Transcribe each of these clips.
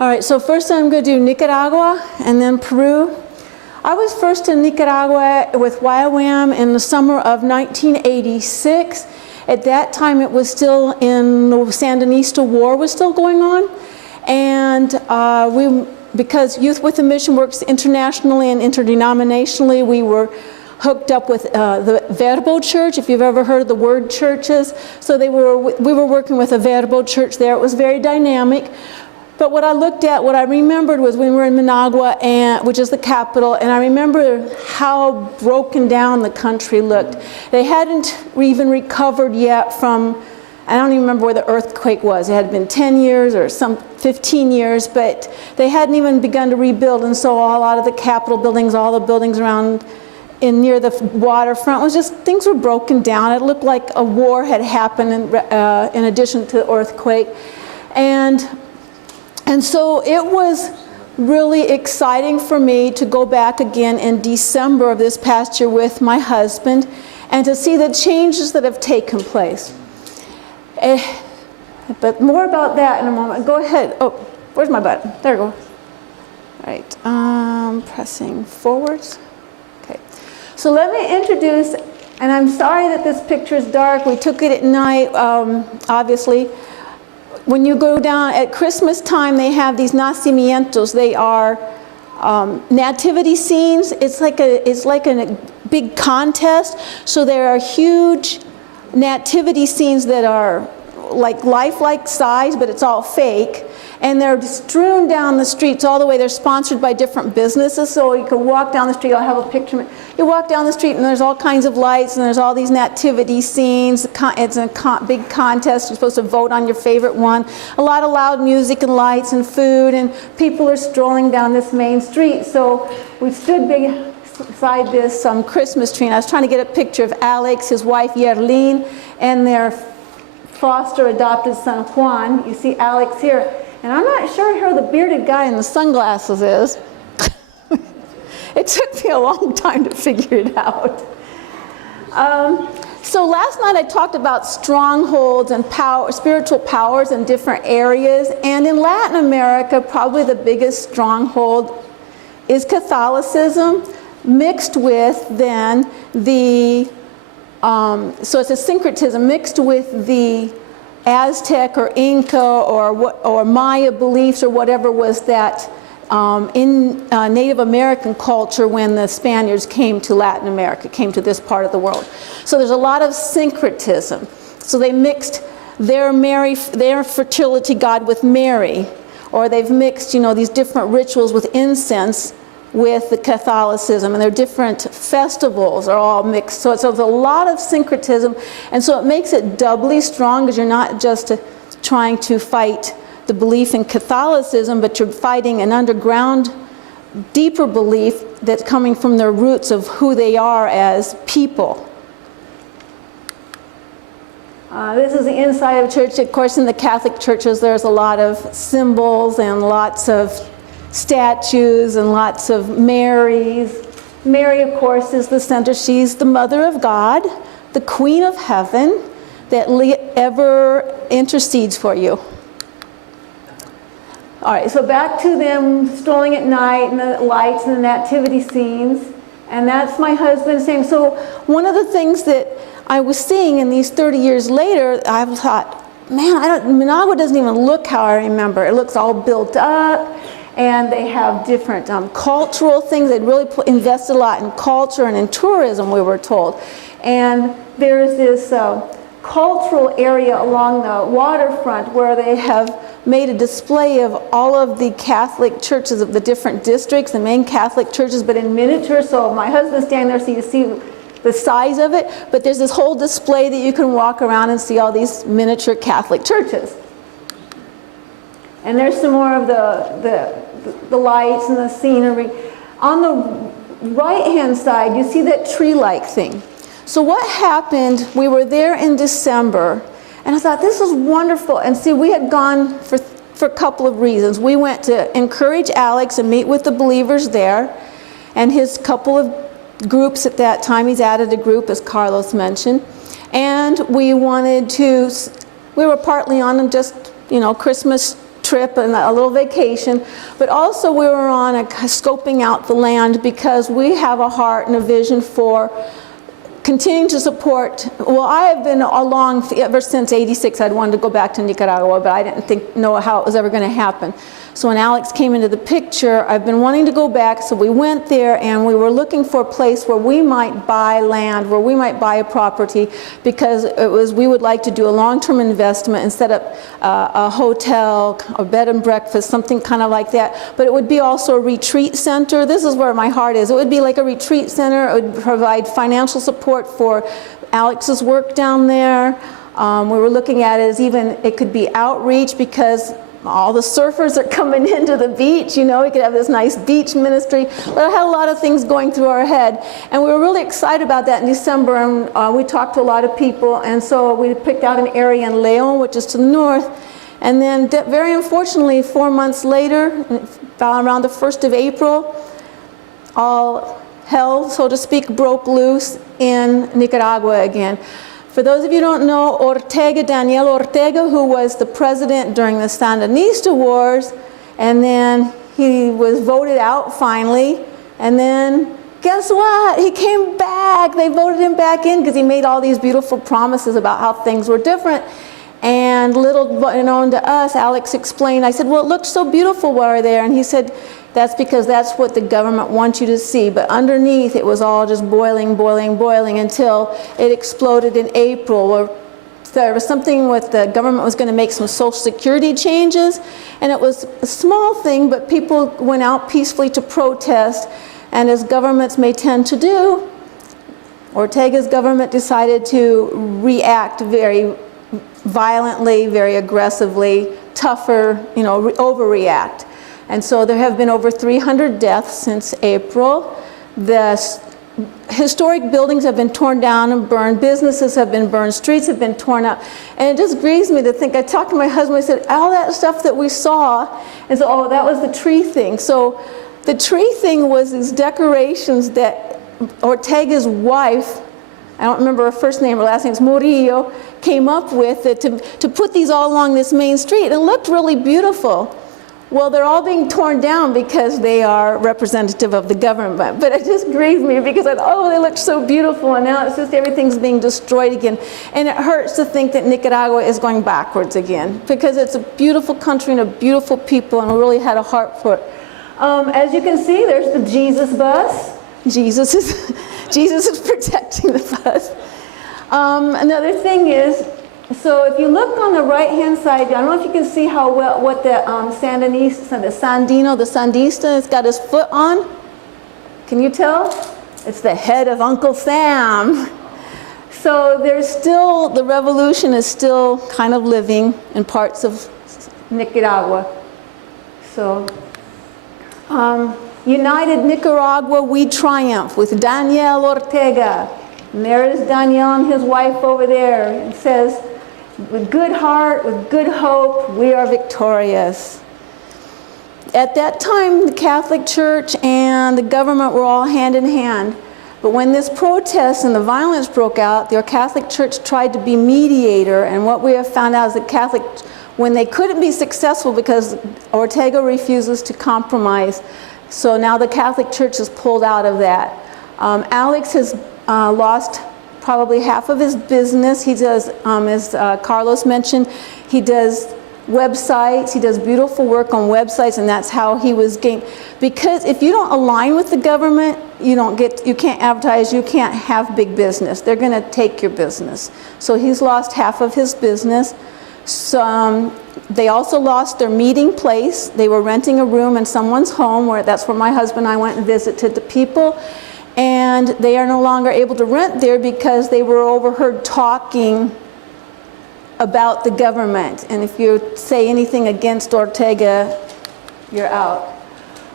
All right, so first I'm going to do Nicaragua and then Peru. I was first in Nicaragua with YWAM in the summer of 1986. At that time it was still in the Sandinista War was still going on. And because Youth with a Mission works internationally and interdenominationally, we were hooked up with the Verbo Church, if you've ever heard of the word churches. So we were working with a Verbo Church there. It was very dynamic. But what I remembered was when we were in Managua, which is the capital, and I remember how broken down the country looked. They hadn't even recovered yet from, I don't even remember where the earthquake was. It had been 10 years or 15 years, but they hadn't even begun to rebuild. And so a lot of the Capitol buildings, all the buildings around near the waterfront was just, things were broken down. It looked like a war had happened in addition to the earthquake. And so it was really exciting for me to go back again in December of this past year with my husband and to see the changes that have taken place. But more about that in a moment. Go ahead. Oh, where's my button? There we go. All right, pressing forwards. Okay. So let me introduce, and I'm sorry that this picture is dark. We took it at night, obviously. When you go down at Christmas time, they have these nacimientos. They are nativity scenes. It's like a big contest. So there are huge nativity scenes that are like lifelike size, but it's all fake. And they're strewn down the streets all the way. They're sponsored by different businesses, so you can walk down the street. I'll have a picture. You walk down the street and there's all kinds of lights and there's all these nativity scenes. It's a big contest. You're supposed to vote on your favorite one. A lot of loud music and lights and food, and people are strolling down this main street. So we stood beside this Christmas tree, and I was trying to get a picture of Alex, his wife Yerlene, and their foster adopted son Juan. You see Alex here. And I'm not sure who the bearded guy in the sunglasses is. It took me a long time to figure it out. So last night I talked about strongholds and power, spiritual powers in different areas. And in Latin America, probably the biggest stronghold is Catholicism, mixed with then the, so it's a syncretism mixed with the Aztec or Inca or Maya beliefs or whatever was that in Native American culture when the Spaniards came to Latin America, came to this part of the world. So there's a lot of syncretism. So they mixed their fertility god with Mary, or they've mixed, these different rituals with incense with the Catholicism, and their different festivals are all mixed. So it's a lot of syncretism, and so it makes it doubly strong because you're not just trying to fight the belief in Catholicism, but you're fighting an underground, deeper belief that's coming from their roots of who they are as people. This is the inside of a church. Of course, in the Catholic churches, there's a lot of symbols and lots of statues and lots of Marys. Mary, of course, is the center. She's the Mother of God, the Queen of Heaven, that ever intercedes for you. All right, so back to them strolling at night and the lights and the nativity scenes. And that's my husband saying, so one of the things that I was seeing in these 30 years later, I thought, man, Managua doesn't even look how I remember. It looks all built up. And they have different cultural things. They'd really invested a lot in culture and in tourism, we were told. And there's this cultural area along the waterfront where they have made a display of all of the Catholic churches of the different districts, the main Catholic churches, but in miniature. So my husband's standing there so you see the size of it. But there's this whole display that you can walk around and see all these miniature Catholic churches. And there's some more of the lights and the scenery. On the right-hand side, you see that tree-like thing. So what happened, we were there in December, and I thought, this is wonderful. And see, we had gone for a couple of reasons. We went to encourage Alex and meet with the believers there, and his couple of groups at that time. He's added a group, as Carlos mentioned. And we were partly on just, Christmas trip and a little vacation, but also we were on a scoping out the land because we have a heart and a vision for continuing to support. Well, I have been along ever since '86. I'd wanted to go back to Nicaragua, but I didn't know how it was ever going to happen. So when Alex came into the picture, I've been wanting to go back, so we went there and we were looking for a place where we might buy land, where we might buy a property, because we would like to do a long-term investment and set up a hotel, a bed and breakfast, something kind of like that. But it would be also a retreat center. This is where my heart is. It would be like a retreat center. It would provide financial support for Alex's work down there. We were looking at it as even, it could be outreach, because all the surfers are coming into the beach, you know, we could have this nice beach ministry. But I had a lot of things going through our head, and we were really excited about that in December, and we talked to a lot of people, and so we picked out an area in Leon, which is to the north, and then very unfortunately 4 months later, around the 1st of April, all hell, so to speak, broke loose in Nicaragua again. For those of you who don't know, Daniel Ortega, who was the president during the Sandinista Wars, and then he was voted out finally, and then guess what? He came back. They voted him back in because he made all these beautiful promises about how things were different. And little known to us, Alex explained, I said, well, it looked so beautiful while we were there. And he said, that's because that's what the government wants you to see. But underneath, it was all just boiling, boiling, boiling until it exploded in April. Where there was something with the government was going to make some Social Security changes. And it was a small thing, but people went out peacefully to protest. And as governments may tend to do, Ortega's government decided to react very violently, very aggressively, tougher, overreact. And so there have been over 300 deaths since April. The historic buildings have been torn down and burned. Businesses have been burned. Streets have been torn up. And it just grieves me to think, I talked to my husband, I said, all that stuff that we saw, and so, oh, that was the tree thing. So the tree thing was these decorations that Ortega's wife, I don't remember her first name, her last name is Murillo, came up with it to put these all along this main street. It looked really beautiful. Well, they're all being torn down because they are representative of the government. But it just grieves me because I thought, oh, they looked so beautiful, and now it's just everything's being destroyed again. And it hurts to think that Nicaragua is going backwards again, because it's a beautiful country and a beautiful people, and we really had a heart for it. As you can see, there's the Jesus bus. Jesus is protecting the bus. Another thing is, so if you look on the right-hand side, I don't know if you can see how well what the Sandista has got his foot on. Can you tell? It's the head of Uncle Sam. So there's still, the revolution is still kind of living in parts of Nicaragua. So, United Nicaragua, we triumph, with Daniel Ortega. And there is Daniel and his wife over there. It says, with good heart, with good hope, we are victorious. At that time, the Catholic Church and the government were all hand in hand. But when this protest and the violence broke out, the Catholic Church tried to be mediator. And what we have found out is that Catholic, when they couldn't be successful because Ortega refuses to compromise, so now the Catholic Church is pulled out of that. Alex has lost probably half of his business. He does, as Carlos mentioned, he does websites. He does beautiful work on websites, and that's how he was gained. Because if you don't align with the government, you can't advertise, you can't have big business. They're going to take your business. So he's lost half of his business. So, they also lost their meeting place. They were renting a room in someone's home, that's where my husband and I went and visited the people. And they are no longer able to rent there because they were overheard talking about the government. And if you say anything against Ortega, you're out.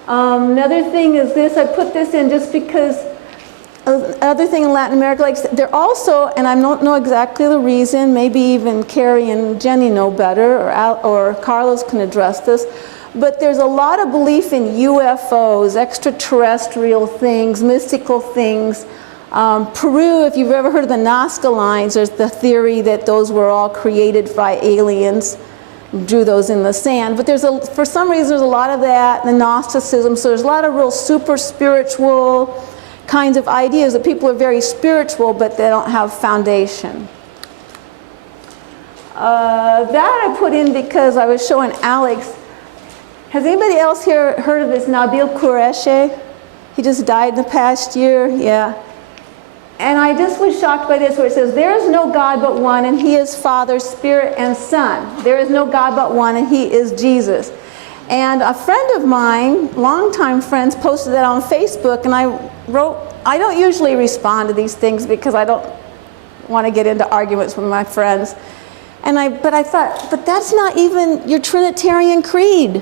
Another thing is this, I put this in just because other thing in Latin America, like they're also, and I don't know exactly the reason, maybe even Carrie and Jenny know better, or Carlos can address this, but there's a lot of belief in UFOs, extraterrestrial things, mystical things. Peru, if you've ever heard of the Nazca lines, there's the theory that those were all created by aliens. drew those in the sand. But for some reason, there's a lot of that, the Gnosticism, so there's a lot of real super spiritual kinds of ideas that people are very spiritual, but they don't have foundation. That I put in because I was showing Alex. Has anybody else here heard of this Nabil Qureshi? He just died in the past year, yeah. And I just was shocked by this, where it says, there is no God but one, and he is Father, Spirit, and Son. There is no God but one, and he is Jesus. And a friend of mine, longtime friends, posted that on Facebook, and I wrote, I don't usually respond to these things because I don't want to get into arguments with my friends. But I thought, but that's not even your Trinitarian creed.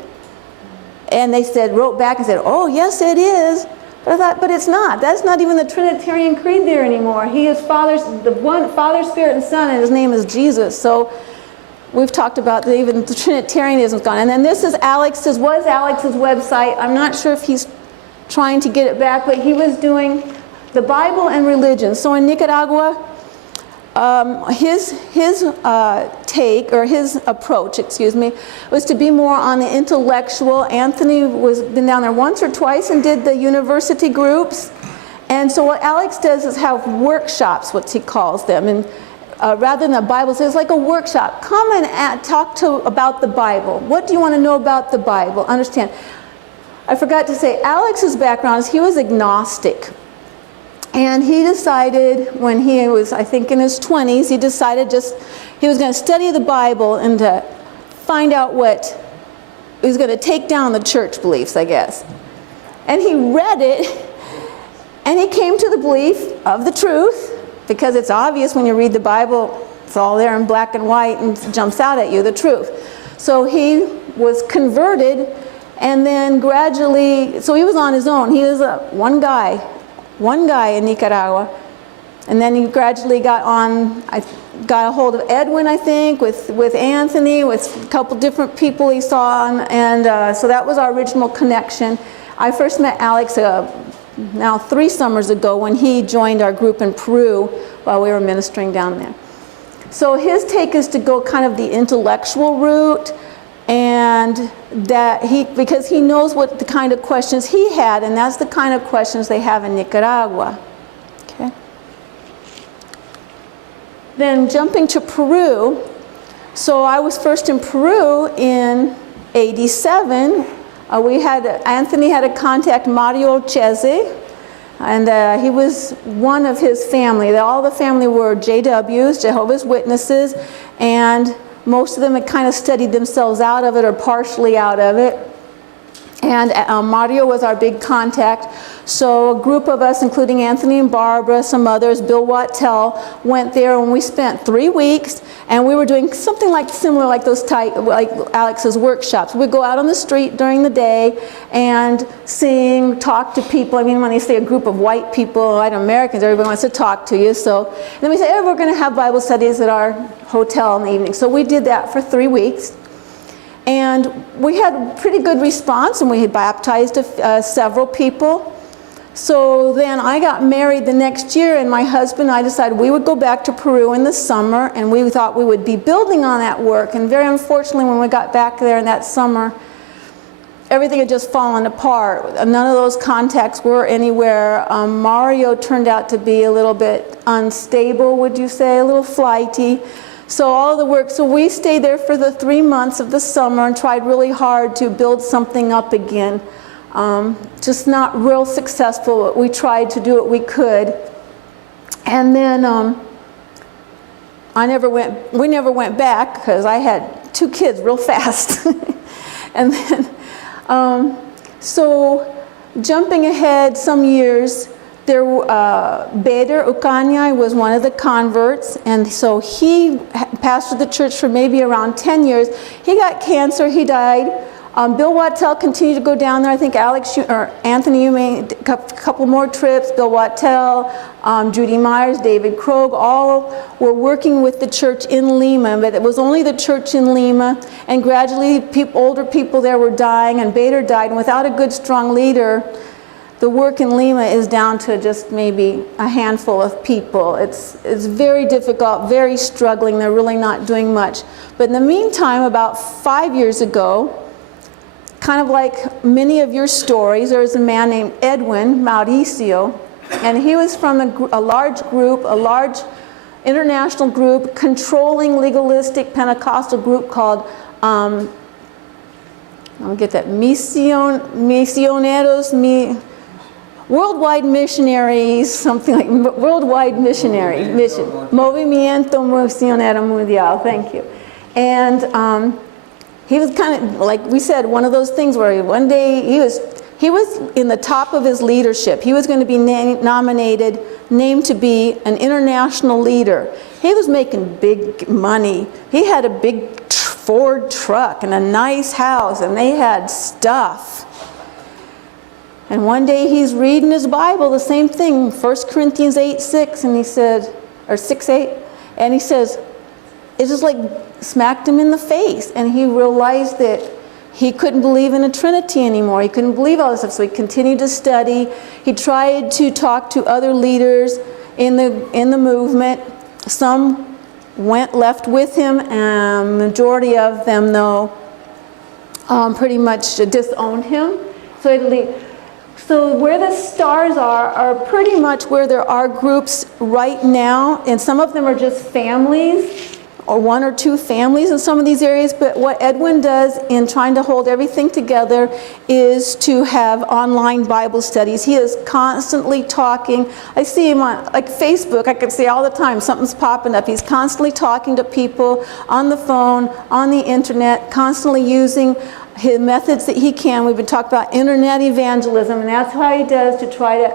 And they wrote back and said, oh, yes, it is. But I thought, but it's not. That's not even the Trinitarian creed there anymore. He is Father, Spirit, and Son, and his name is Jesus. So we've talked about that even the Trinitarianism's gone. And then this is Alex's website. I'm not sure if he's trying to get it back, but he was doing the Bible and religion. So in Nicaragua, his take, or his approach, was to be more on the intellectual. Anthony been down there once or twice and did the university groups. And so what Alex does is have workshops, what he calls them. And rather than a Bible, so it's like a workshop. Come and talk about the Bible. What do you want to know about the Bible? Understand. I forgot to say, Alex's background is he was agnostic. And he decided when he was, I think, in his 20s, he decided he was going to study the Bible and to find out he was going to take down the church beliefs, I guess. And he read it, and he came to the belief of the truth, because it's obvious when you read the Bible, it's all there in black and white and jumps out at you, the truth. So he was converted, and then gradually, so he was on his own. He was one guy in Nicaragua, and then he gradually got a hold of Edwin, I think, with Anthony, with a couple different people he saw, and so that was our original connection. I first met Alex now 3 summers ago when he joined our group in Peru while we were ministering down there. So his take is to go kind of the intellectual route, and that because he knows what the kind of questions he had, and that's the kind of questions they have in Nicaragua. Okay. Then jumping to Peru, so I was first in Peru in '87. Anthony had to contact Mario Cheze, and he was one of his family. All the family were JWs, Jehovah's Witnesses, and most of them had kind of studied themselves out of it or partially out of it. And Mario was our big contact. So a group of us, including Anthony and Barbara, some others, Bill Wattell, went there, and we spent 3 weeks, and we were doing something similar like like Alex's workshops. We'd go out on the street during the day and sing, talk to people. I mean, when they say a group of white people, white Americans, everybody wants to talk to you. So then we said, we're going to have Bible studies at our hotel in the evening. So we did that for 3 weeks. And we had pretty good response, and we had baptized several people. So then I got married the next year, and my husband and I decided we would go back to Peru in the summer, and we thought we would be building on that work. And very unfortunately, when we got back there in that summer, everything had just fallen apart. None of those contacts were anywhere. Mario turned out to be a little bit unstable, would you say, a little flighty. So all of the work, so we stayed there for the 3 months of the summer and tried really hard to build something up again. Just not real successful, but we tried to do what we could. And then we never went back because I had 2 kids real fast. And then, so jumping ahead some years, Bader Ucanyay was one of the converts, and so he pastored the church for maybe around 10 years. He got cancer, he died. Bill Wattell continued to go down there. I think Anthony, you made a couple more trips. Bill Wattell, Judy Myers, David Krogh, all were working with the church in Lima, but it was only the church in Lima, and gradually older people there were dying, and Bader died, and without a good, strong leader, the work in Lima is down to just maybe a handful of people. It's very difficult, very struggling. They're really not doing much. But in the meantime, about 5 years ago, kind of like many of your stories, there was a man named Edwin Mauricio, and he was from a large group, a large international group, controlling legalistic Pentecostal group called, I'll get that, Worldwide Missionaries, something like Worldwide Missionary Mission, Movimiento Misionero Mundial, thank you. And he was kind of, like we said, one of those things where one day he was in the top of his leadership. He was going to be named to be an international leader. He was making big money. He had a big Ford truck and a nice house, and they had stuff. And one day he's reading his Bible, the same thing, 1 Corinthians 8:6, and he said, or 6:8, and he says, it just like smacked him in the face, and he realized that he couldn't believe in a Trinity anymore. He couldn't believe all this stuff, so he continued to study. He tried to talk to other leaders in the movement. Some left with him, and majority of them, though, pretty much disowned him. So where the stars are pretty much where there are groups right now, and some of them are just families, or one or two families in some of these areas. But what Edwin does in trying to hold everything together is to have online Bible studies. He is constantly talking. I see him on like Facebook, I can see all the time something's popping up. He's constantly talking to people on the phone, on the internet, constantly using his methods that he can. We've been talking about internet evangelism, and that's how he does to try to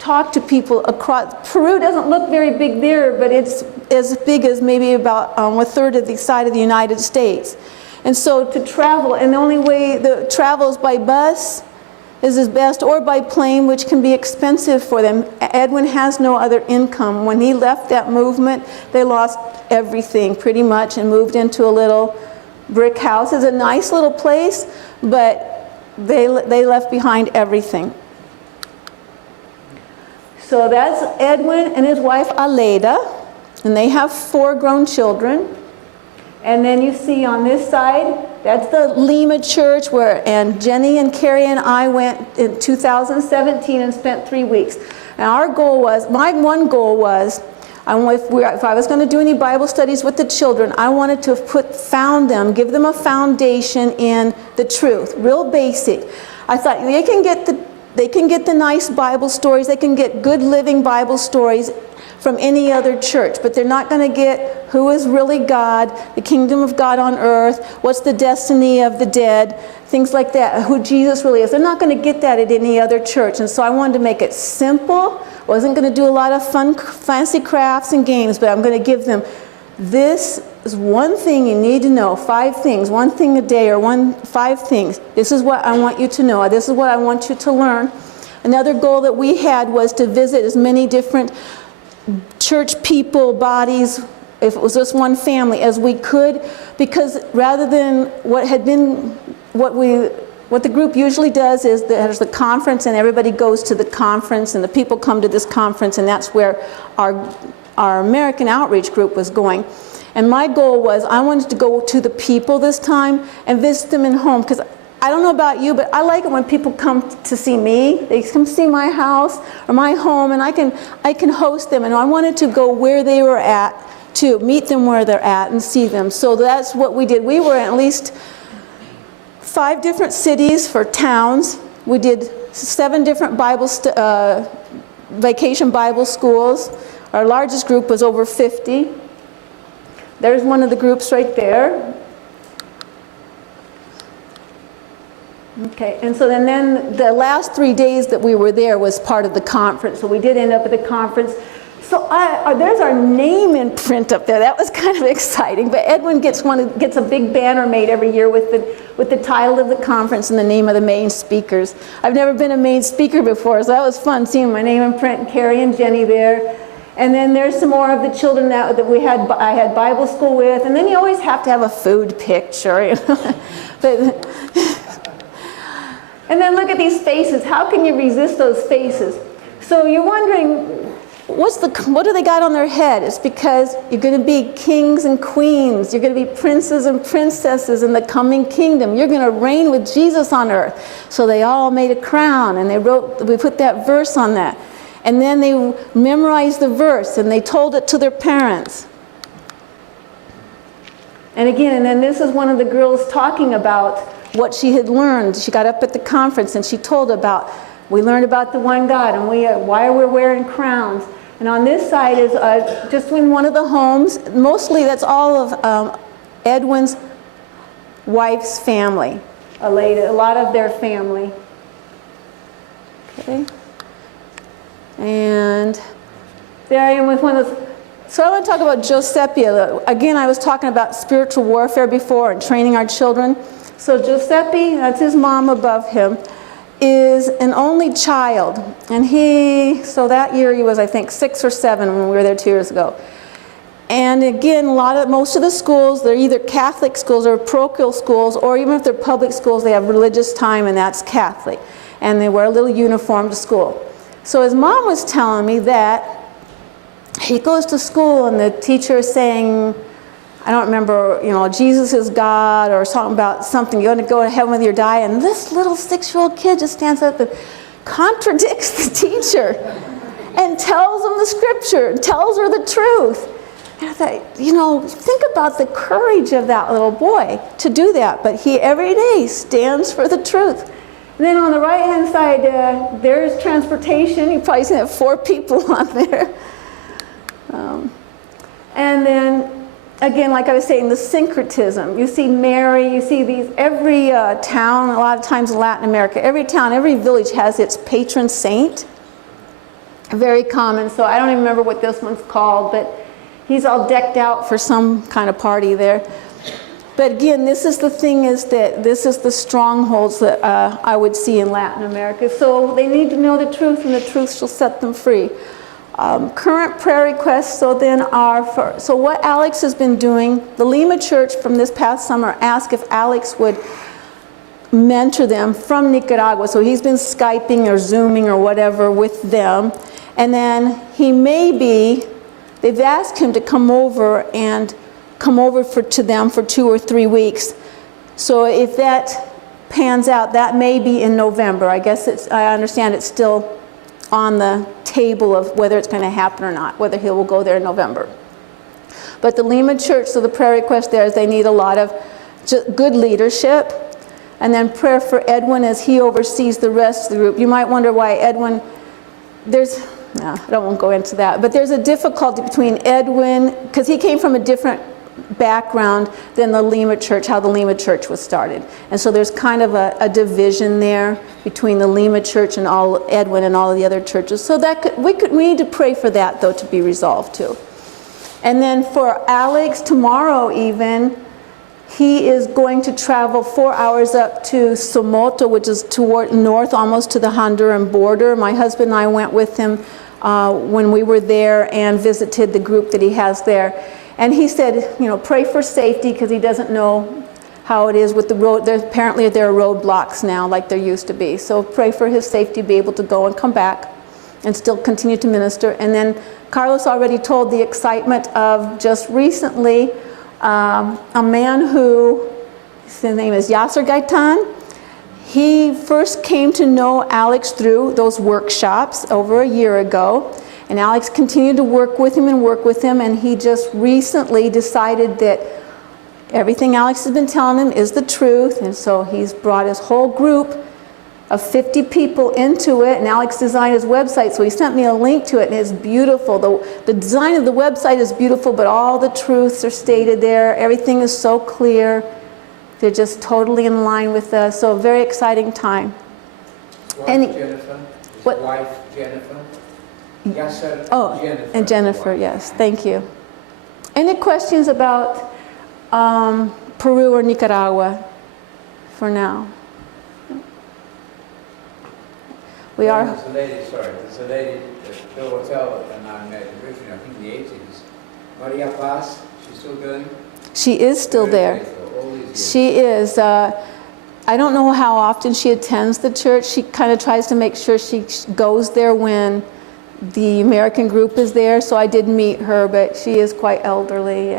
talk to people across. Peru doesn't look very big there, but it's as big as maybe about a third of the side of the United States. And so to travel, and the only way the travels by bus is his best, or by plane, which can be expensive for them. Edwin has no other income. When he left that movement, they lost everything pretty much and moved into a little brick house. It's a nice little place, but they left behind everything. So that's Edwin and his wife Aleda, and they have 4 grown children. And then you see on this side, that's the Lima church and Jenny and Carrie and I went in 2017 and spent 3 weeks. And our goal was, my one goal was, if I was going to do any Bible studies with the children, I wanted to give them a foundation in the truth, real basic. I thought they can get the nice Bible stories, they can get good living Bible stories from any other church, but they're not going to get who is really God, the kingdom of God on earth, what's the destiny of the dead, things like that, who Jesus really is. They're not going to get that at any other church. And so I wanted to make it simple. Wasn't going to do a lot of fun, fancy crafts and games, but I'm going to give them, this is one thing you need to know, 5 things, one thing a day, or 5 things. This is what I want you to know. This is what I want you to learn. Another goal that we had was to visit as many different church people, bodies, if it was just one family, as we could, because rather than what the group usually does is there's the conference and everybody goes to the conference and the people come to this conference, and that's where our American outreach group was going. And my goal was I wanted to go to the people this time and visit them in home, because I don't know about you, but I like it when people come to see me. They come see my house or my home, and I can host them. And I wanted to go where they were at, to meet them where they're at and see them. So that's what we did. We were in at least 5 different cities for towns. We did 7 different vacation Bible schools. Our largest group was over 50. There's one of the groups right there. Okay, and so then the last 3 days that we were there was part of the conference. So we did end up at the conference. So there's our name in print up there. That was kind of exciting. But Edwin gets a big banner made every year with the title of the conference and the name of the main speakers. I've never been a main speaker before, so that was fun seeing my name in print, and Carrie and Jenny there. And then there's some more of the children that I had Bible school with. And then you always have to have a food picture, you know. But And then look at these faces. How can you resist those faces? So you're wondering, what do they got on their head? It's because you're going to be kings and queens. You're going to be princes and princesses in the coming kingdom. You're going to reign with Jesus on earth. So they all made a crown, and we put that verse on that. And then they memorized the verse, and they told it to their parents. And again, and then this is one of the girls talking about what she had learned. She got up at the conference and she told about, we learned about the one God, and why we're wearing crowns. And on this side is just in one of the homes. Mostly that's all of Edwin's wife's family, a lot of their family. Okay. And there I am with one of those. So I want to talk about Giuseppe. Again, I was talking about spiritual warfare before and training our children. So Giuseppe, that's his mom above him, is an only child. And so that year he was, I think, 6 or 7 when we were there 2 years ago. And again, most of the schools, they're either Catholic schools or parochial schools, or even if they're public schools, they have religious time, and that's Catholic. And they wear a little uniform to school. So his mom was telling me that he goes to school and the teacher is saying, I don't remember, Jesus is God, or something about something. You're going to go to heaven with your die. And this little 6-year-old kid just stands up and contradicts the teacher and tells him the scripture, and tells her the truth. And I thought, think about the courage of that little boy to do that. But he every day stands for the truth. And then on the right-hand side, there's transportation. You've probably seen 4 people on there. And then, again, like I was saying, the syncretism. You see Mary, you see every town, a lot of times in Latin America, every town, every village has its patron saint. Very common. So I don't even remember what this one's called, but he's all decked out for some kind of party there. But again, this is the thing, is that this is the strongholds that I would see in Latin America. So they need to know the truth, and the truth shall set them free. Current prayer requests, so what Alex has been doing, the Lima Church from this past summer asked if Alex would mentor them from Nicaragua. So he's been Skyping or Zooming or whatever with them. And then they've asked him to come over to them for 2 or 3 weeks. So if that pans out, that may be in November. I understand it's still on the table of whether it's going to happen or not, whether he will go there in November. But the Lima Church, so the prayer request there is they need a lot of good leadership, and then prayer for Edwin as he oversees the rest of the group. You might wonder why Edwin, I won't go into that, but there's a difficulty between Edwin, because he came from a different background than the Lima Church, how the Lima Church was started. And so there's kind of a division there between the Lima Church and Edwin and all of the other churches. So we need to pray for that, though, to be resolved too. And then for Alex, tomorrow even, he is going to travel 4 hours up to Somoto, which is toward north, almost to the Honduran border. My husband and I went with him when we were there and visited the group that he has there. And he said, pray for safety, because he doesn't know how it is with the road. Apparently there are roadblocks now like there used to be. So pray for his safety, be able to go and come back and still continue to minister. And then Carlos already told the excitement of just recently a man his name is Yasser Gaitan. He first came to know Alex through those workshops over a year ago. And Alex continued to work with him, and he just recently decided that everything Alex has been telling him is the truth. And so he's brought his whole group of 50 people into it, and Alex designed his website, so he sent me a link to it, and it's beautiful. The design of the website is beautiful, but all the truths are stated there. Everything is so clear. They're just totally in line with us. So a very exciting time. Jennifer? His wife, Jennifer? Yes, sir. Oh, Jennifer. And Jennifer, yes. Thank you. Any questions about Peru or Nicaragua for now? There's a lady at the hotel, and I met originally, I think in the 80s. Maria Paz, she's still going? She is still there. She is. I don't know how often she attends the church. She kind of tries to make sure she goes there when the American group is there. So I did meet her, but she is quite elderly.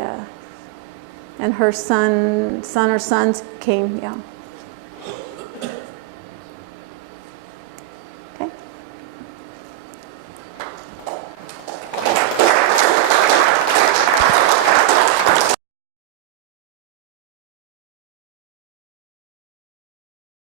And her son or sons came, yeah.